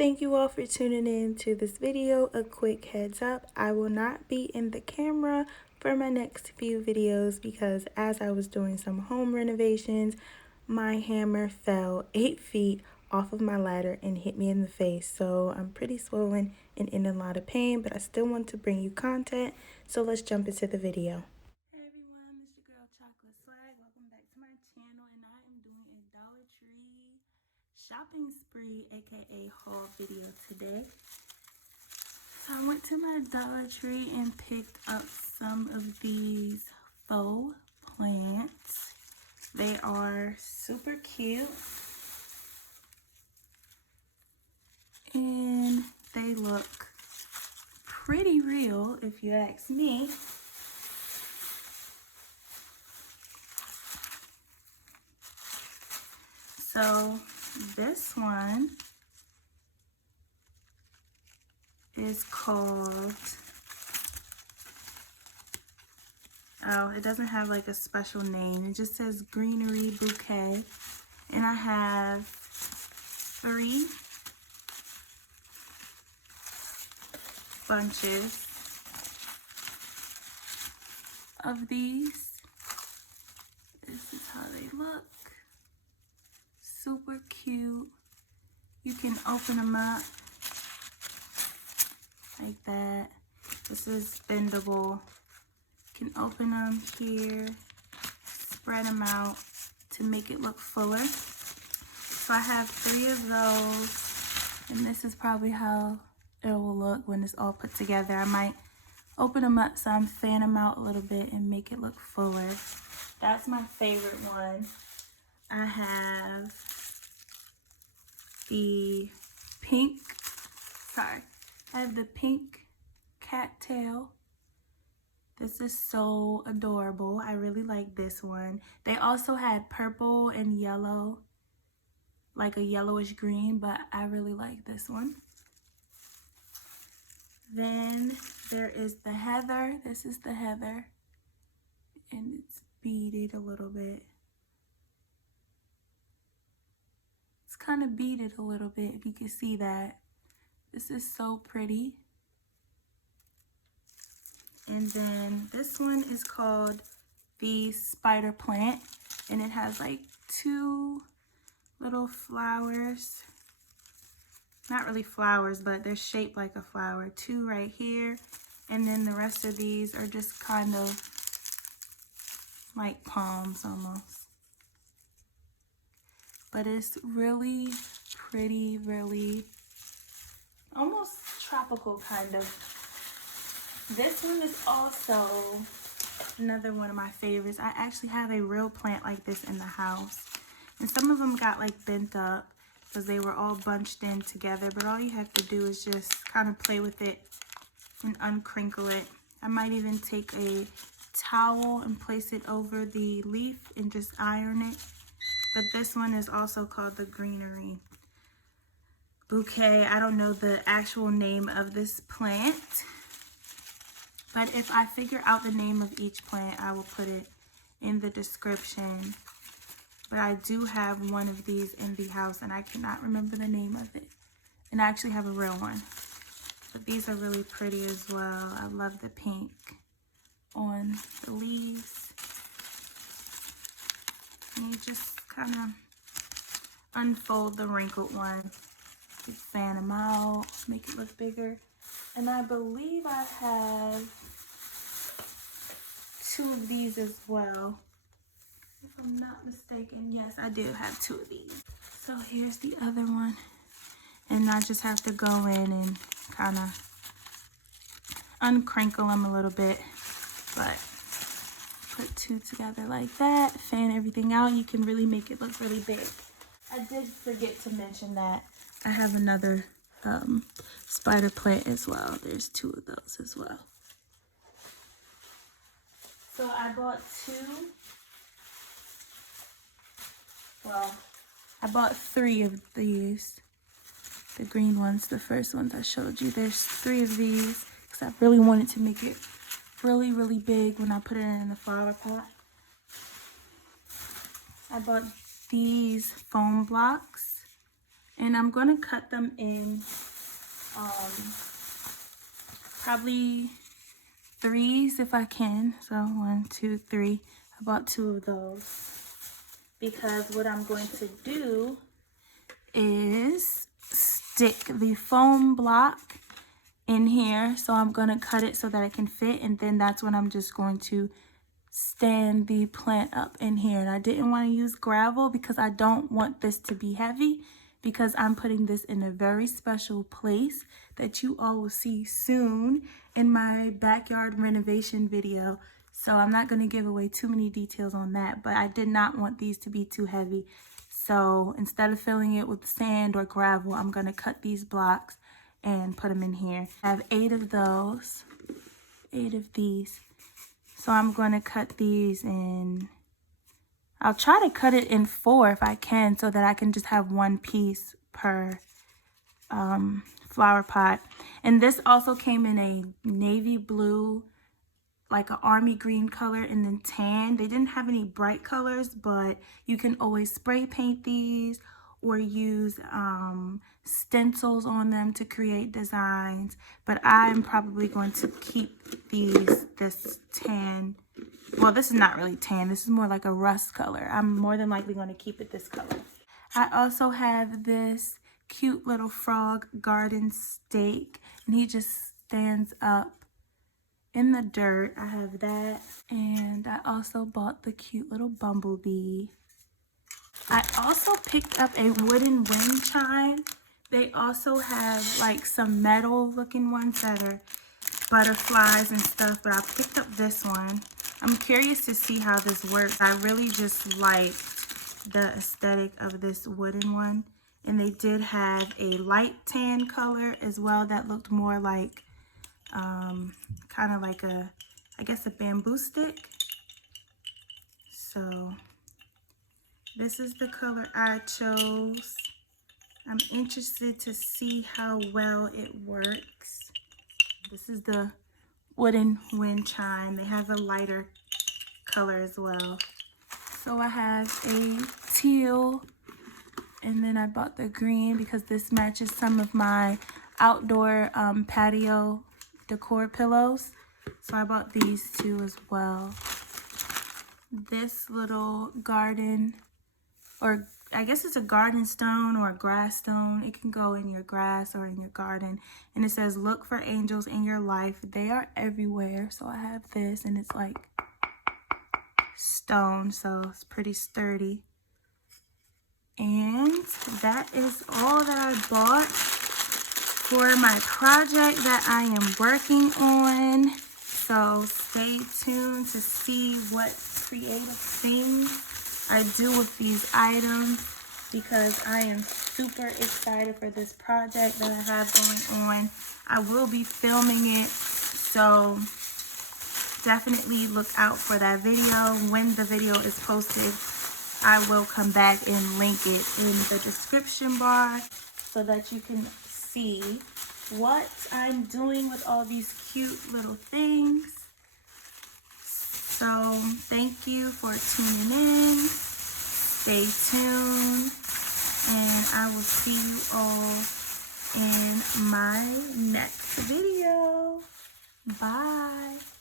Thank you all for tuning in to this video. A quick heads up, I will not be in the camera for my next few videos because as I was doing some home renovations, my hammer fell 8 feet off of my ladder and hit me in the face. So I'm pretty swollen and in a lot of pain, but I still want to bring you content. So let's jump into the video. Hey everyone, it's your girl Chocolate Swag. Welcome back to my channel, and I am doing a Dollar Tree shopping spree, aka haul video today. So I went to my Dollar Tree and picked up some of these faux plants. They are super cute and they look pretty real if you ask me. So this one is called, oh, it doesn't have like a special name. It just says Greenery Bouquet. And I have 3 bunches of these. This is how they look. Super cute. You can open them up like that. This is bendable. You can open them here, spread them out to make it look fuller. So I have 3 of those, and this is probably how it will look when it's all put together. I might open them up so I'm fan them out a little bit and make it look fuller. That's my favorite one. I have the pink, I have the pink cattail. This is so adorable. I really like this one. They also had purple and yellow, like a yellowish green, but I really like this one. Then there is the heather. This is the heather, and it's beaded a little bit. It's kind of beaded a little bit, if you can see that. This is so pretty. And then this one is called the spider plant, and it has like 2 little flowers. Not really flowers, but they're shaped like a flower. 2 right here, and then the rest of these are just kind of like palms almost. But it's really pretty, really almost tropical kind of. This one is also another one of my favorites. I actually have a real plant like this in the house, and some of them got like bent up because they were all bunched in together, but all you have to do is just kind of play with it and uncrinkle it. I might even take a towel and place it over the leaf and just iron it. But this one is also called the Greenery Bouquet. I don't know the actual name of this plant, but if I figure out the name of each plant, I will put it in the description. But I do have one of these in the house, and I cannot remember the name of it. And I actually have a real one. But these are really pretty as well. I love the pink on the leaves. And you just kind of unfold the wrinkled one. You fan them out, make it look bigger. And I believe I have 2 of these as well. If I'm not mistaken, yes, I do have 2 of these. So here's the other one. And I just have to go in and kind of uncrinkle them a little bit. But put 2 together like that, fan everything out. You can really make it look really big. I did forget to mention that I have another spider plant as well. There's 2 of those as well. So I bought 2. Well, I bought 3 of these. The green ones, the first ones I showed you. There's 3 of these because I really wanted to make it really, really big when I put it in the flower pot. I bought these foam blocks, And I'm going to cut them in probably threes if I can. So 1, 2, 3. I bought 2 of those because what I'm going to do is stick the foam block in here. So I'm going to cut it so that it can fit, and then that's when I'm just going to stand the plant up in here. And I didn't want to use gravel because I don't want this to be heavy, because I'm putting this in a very special place that you all will see soon in my backyard renovation video. So I'm not going to give away too many details on that, but I did not want these to be too heavy. So instead of filling it with sand or gravel, I'm going to cut these blocks and put them in here. I have 8 of those, 8 of these. So I'm going to cut these in, I'll try to cut it in 4 if I can, so that I can just have 1 piece per flower pot. And this also came in a navy blue, like an army green color, and then tan. They didn't have any bright colors, but you can always spray paint these or use stencils on them to create designs. But I'm probably going to keep this tan. Well, this is not really tan. This is more like a rust color. I'm more than likely going to keep it this color. I also have this cute little frog garden stake, and he just stands up in the dirt. I have that. And I also bought the cute little bumblebee. I also picked up a wooden wind chime. They also have like some metal looking ones that are butterflies and stuff, but I picked up this one. I'm curious to see how this works. I really just liked the aesthetic of this wooden one. And they did have a light tan color as well that looked more like kind of like a, I guess, a bamboo stick. So this is the color I chose. I'm interested to see how well it works. This is the wooden wind chime. They have a lighter color as well. So I have a teal, and then I bought the green because this matches some of my outdoor patio decor pillows. So I bought these 2 as well. This little garden, or I guess it's a garden stone or a grass stone. It can go in your grass or in your garden. And it says, look for angels in your life. They are everywhere. So I have this, and it's like stone, so it's pretty sturdy. And that is all that I bought for my project that I am working on. So stay tuned to see what creative things I do with these items, because I am super excited for this project that I have going on. I will be filming it, so definitely look out for that video. When the video is posted, I will come back and link it in the description bar so that you can see what I'm doing with all these cute little things. So thank you for tuning in. Stay tuned, and I will see you all in my next video. Bye.